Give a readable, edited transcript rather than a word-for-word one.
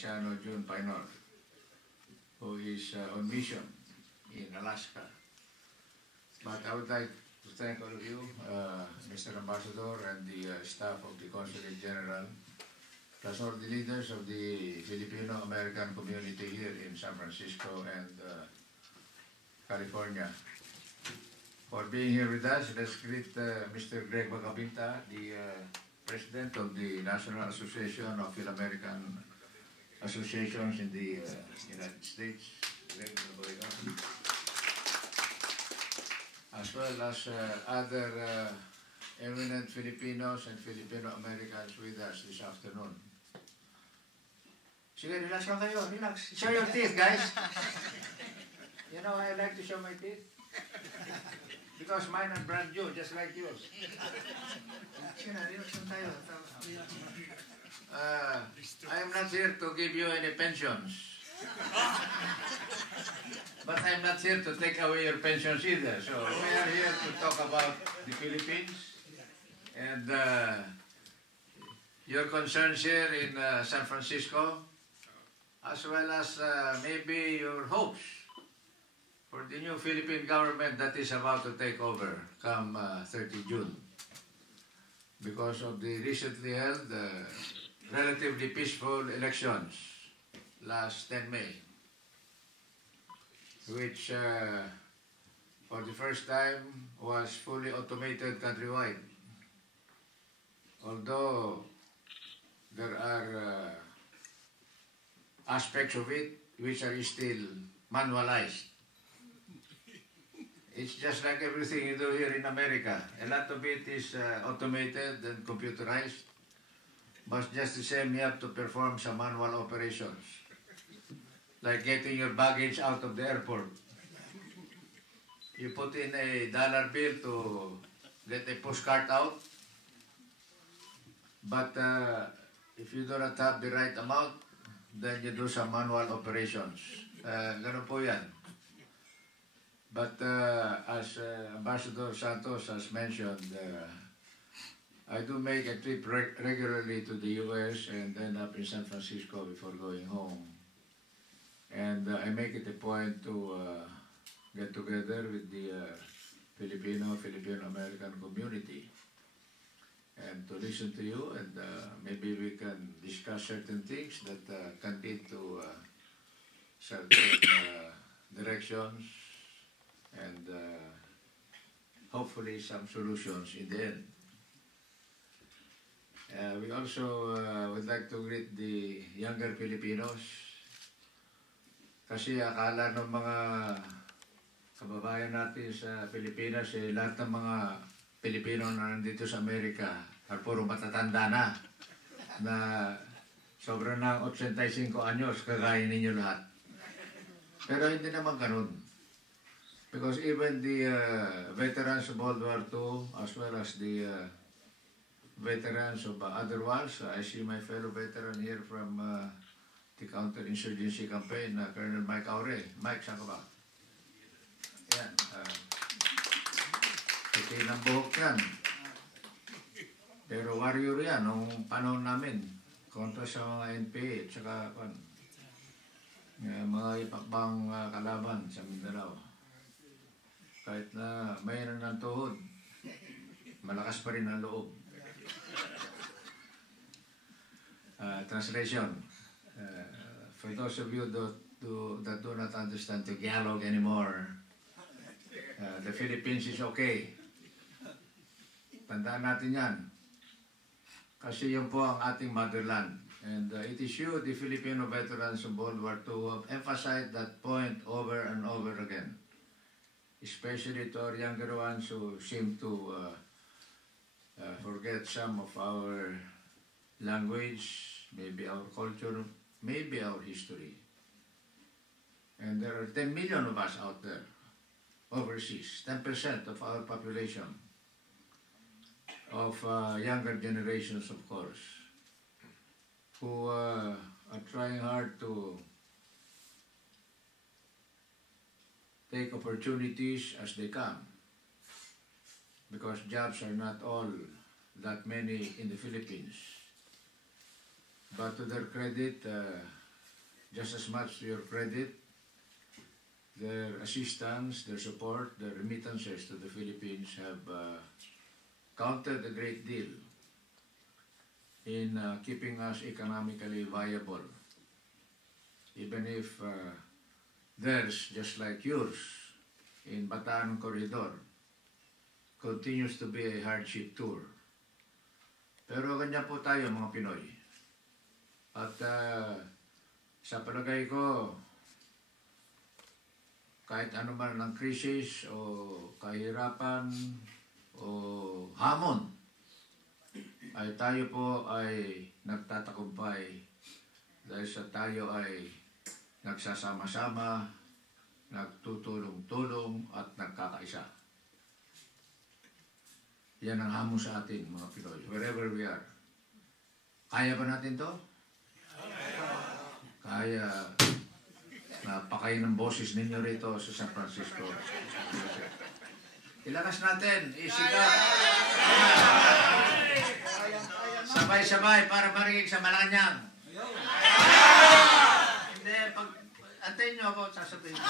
Marciano June Painor, who is on mission in Alaska. But I would like to thank all of you, Mr. Ambassador, and the staff of the Consulate General, plus all the leaders of the Filipino-American community here in San Francisco and California, for being here with us. Let's greet Mr. Greg Magabinta, the President of the National Association of Phil-American Associations in the United States, as well as other eminent Filipinos and Filipino-Americans with us this afternoon. Sige, relax lang kayo, relax. Show your teeth, guys. You know, I like to show my teeth. Because mine are brand new, just like yours. Sige na, relax lang tayo. I am not here to give you any pensions. But I'm not here to take away your pensions either. So we are here to talk about the Philippines and your concerns here in San Francisco, as well as maybe your hopes for the new Philippine government that is about to take over come 30 June. Because of the recently held relatively peaceful elections last 10 May, which for the first time was fully automated countrywide. Although there are aspects of it which are still manualized. It's just like everything you do here in America. A lot of it is automated and computerized, but just the same you have to perform some manual operations, like getting your baggage out of the airport. You put in a dollar bill to get a postcard out, but if you do not have the right amount, then you do some manual operations. Ganun po yan. But as Ambassador Santos has mentioned, I do make a trip regularly to the U.S. and end up in San Francisco before going home. And I make it a point to get together with the Filipino-American community and to listen to you, and maybe we can discuss certain things that can lead to certain directions and hopefully some solutions in the end. We also would like to greet the younger Filipinos, kasi akala ng mga kababayan natin sa Pilipinas, lahat ng mga Pilipino na nandito sa Amerika ay puro matatanda na sobra ng 85 anyos, kagaya ninyo lahat. Pero hindi naman ganun. Because even the veterans of World War II, as well as the veterans of other wars, I see my fellow veteran here from the counterinsurgency campaign, Colonel Mike Aure. Mike, saan ka ba? Yan. Puti ng buhok yan. Pero warrior yan, nung panahon namin, kontra sa mga NPA, at saka mga ipakbang kalaban sa Mindanao. Kahit na mayroon ng tuhod, malakas pa rin ang loob. Translation. For those of you that do not understand Tagalog anymore, the Philippines is okay. Tandaan natin yan. Kasi yun po ang ating motherland. And it is you, the Filipino veterans of World War II, who have emphasized that point over and over again. Especially to our younger ones who seem to forget some of our language, maybe our culture, maybe our history. And there are 10 million of us out there, overseas, 10% of our population, of younger generations, of course, who are trying hard to take opportunities as they come, because jobs are not all that many in the Philippines. But to their credit, just as much to your credit. Their assistance, their support, their remittances to the Philippines have counted a great deal in keeping us economically viable. Even if theirs, just like yours, in Bataan Corridor, continues to be a hardship tour. Pero ganyan po tayo mga Pinoy. At sa palagay ko, kahit ano man ng krisis o kahirapan o hamon, ay tayo po ay nagtatagumpay dahil sa tayo ay nagsasama-sama, nagtutulong-tulong at nagkakaisa. Yan ang hamon sa atin mga Pinoy, wherever we are. Kaya ba natin to? Kaya. Napakain ng boses ninyo rito sa San Francisco. Ilakas natin, isigaw. Sabay-sabay para marinig sa Malacanang. Hindi, pag antayin nyo ako, sasabihin ko.